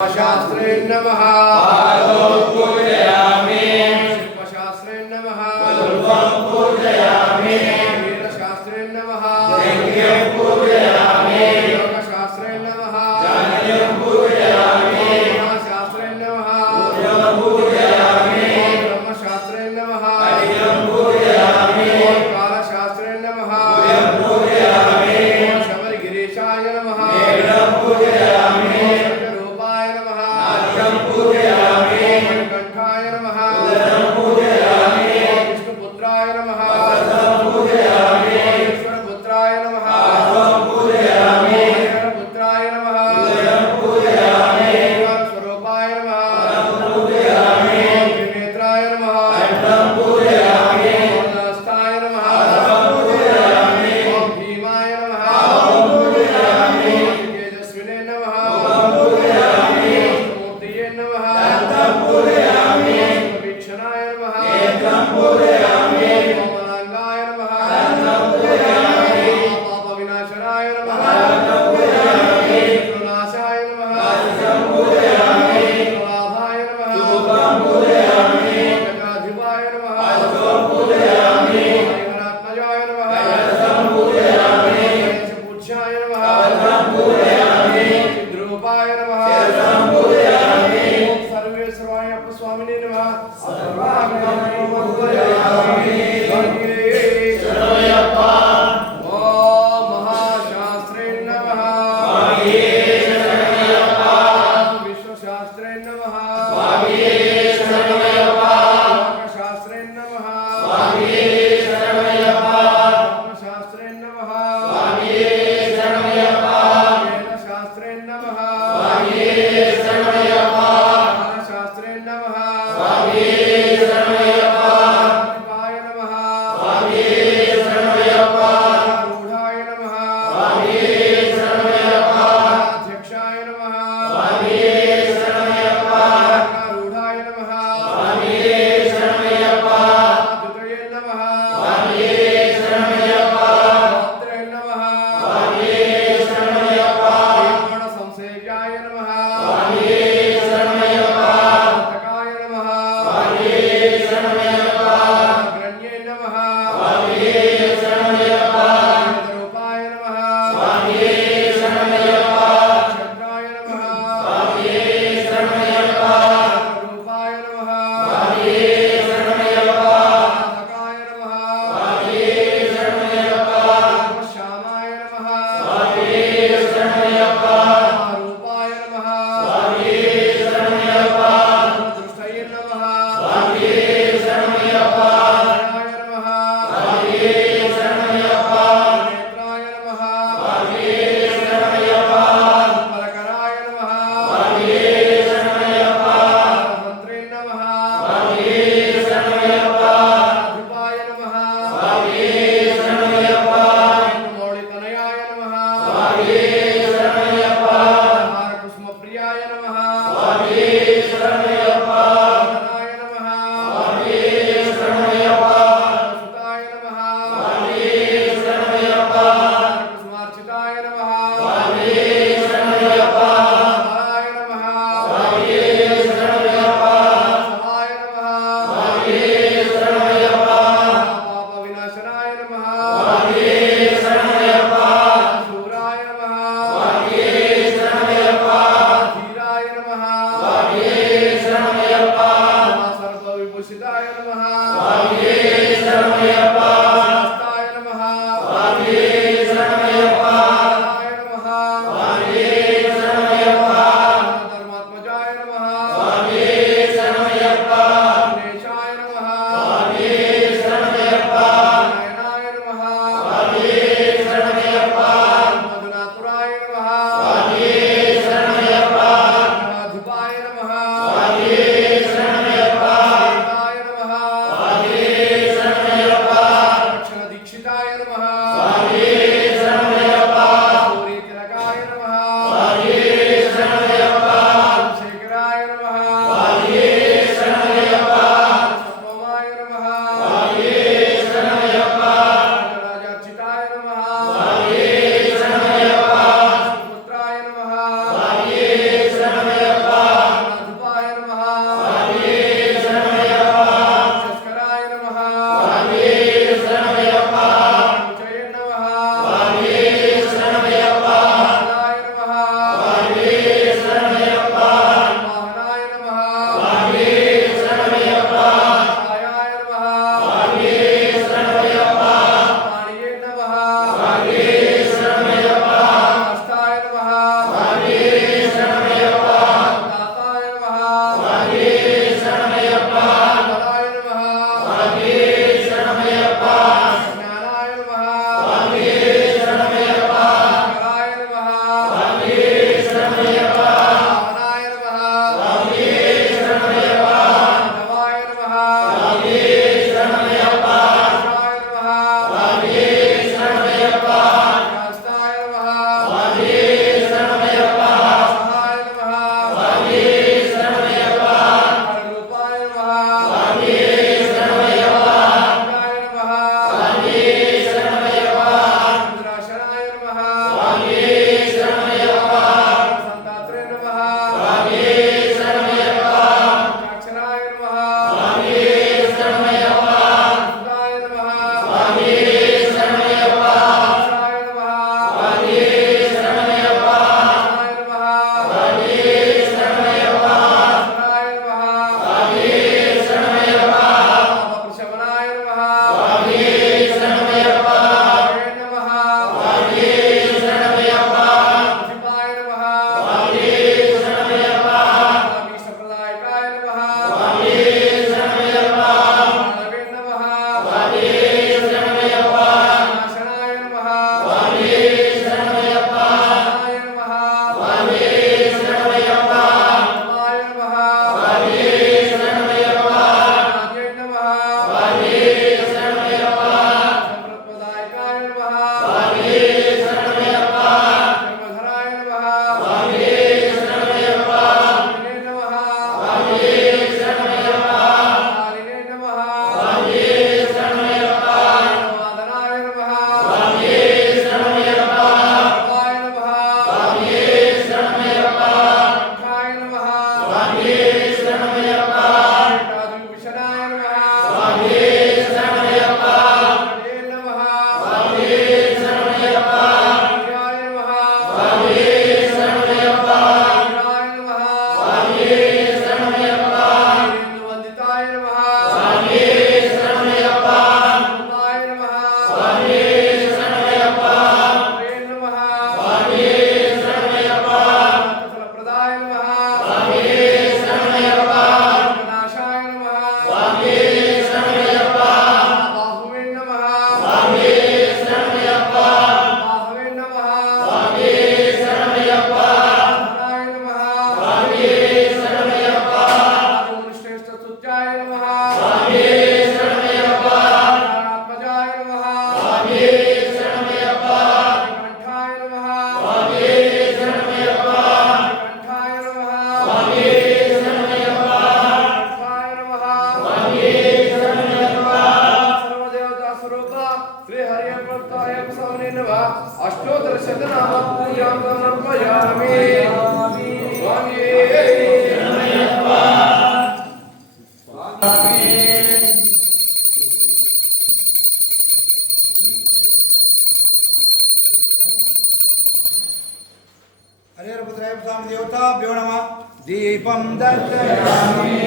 शास्त्रे नमः पूजयामि शिल्पशास्त्रे नमः पूजयामि वेदशास्त्रे नमः पूजयामि योगशास्त्रे नमः पूजयामि शास्त्रे नमः पूजयामि ब्रह्मशास्त्रे नमः पूजयामि कालशास्त्रे नमः पूजयामि शबरिगिरीशाय नमः पूजयामि रूपाय नमः पूजयामि कंठाय नमः पूजयामि विष्णुपुत्राय नमः पूजयामि ईश्वरपुत्राय नमः पूजयामि पुत्राय नमः पूजयामि स्वरूपाय नमः पूजयामि त्रिनेत्राय नमः पूजयामि पूर्णहस्ताय नमः पूजयामि भीमाय नमः पूजयामि तेजस्विने नमः पूजयामि मूर्तिये नमः पूजयामि वीक्षणाय नमः पूजयामि कोमलांगाय नमः पूजयामि पापविनाशनाय नमः पूजयामि विनाशाय नमः पूजयामि लाभाय नमः पूजयामि गजाधिपाय नमः पूजयामि हरिहरात्मजाय नमः पूजयामि पूज्याय नमः पूजयामि चिद्रूपाय नमः पूजयामि सर्वेश्वराय स्वामिने नमः शरणमय्यप्प ओम महाशास्त्रे नमः विश्वशास्त्रे नमः शास्त्रे नमः शास्त्रे नमः वेदशास्त्रे नमः शास्त्रे नमः शिवाय नमः रूढाय नमः अध्यक्षाय नमः रूढाय नमः अद्वये नमः भद्रे नमः संसेव्याय नमः तकाय नमः ग्रण्ये नमः रूपाय नमः चन्द्राय नमः रूपाय नमः तकाय नमः श्यामाय नमः रूपाय नमः दृष्टये नमः जयाय नमः नेत्राय नमः फलकराय नमः मंत्रे नमः अधिपाय नमः मौलितनयाय नमः कुसुमप्रियाय नमः वदनाय नमः सुताय नमः कुसुमार्चिताय नमः सहाय नमः सहाय नमः पापविनाशनाय नमः शूराय नमः धीराय नमः सर्वविभूषिताय नमः शास्ताय नमः हराय नमः धर्मात्मजाय नमः गणेशाय नमः नारायणाय नमः मधुनाथुराय नमः अधिपाय नमः वीरेन्द्र वंदिताय नमः नमोदाय नमः वे नमः फलप्रदाय नमः विनाशाय नमः बाहुवे नमः बाहवे नमः धनाय नमः श्रेष्ठ स्तुत्याय नमः आत्मजाय नमः कंठाय नमः कंठाय नमः कंठाय नमः सर्वदेवता स्वरूप श्री हरिय प्रत्याय स्वामी नमः अष्टोत्तर शतनाम पूजां समर्पयामि स्वामी हरिहरपुत्राय स्वामी देवताभ्यो नमः दीपं दर्शयामि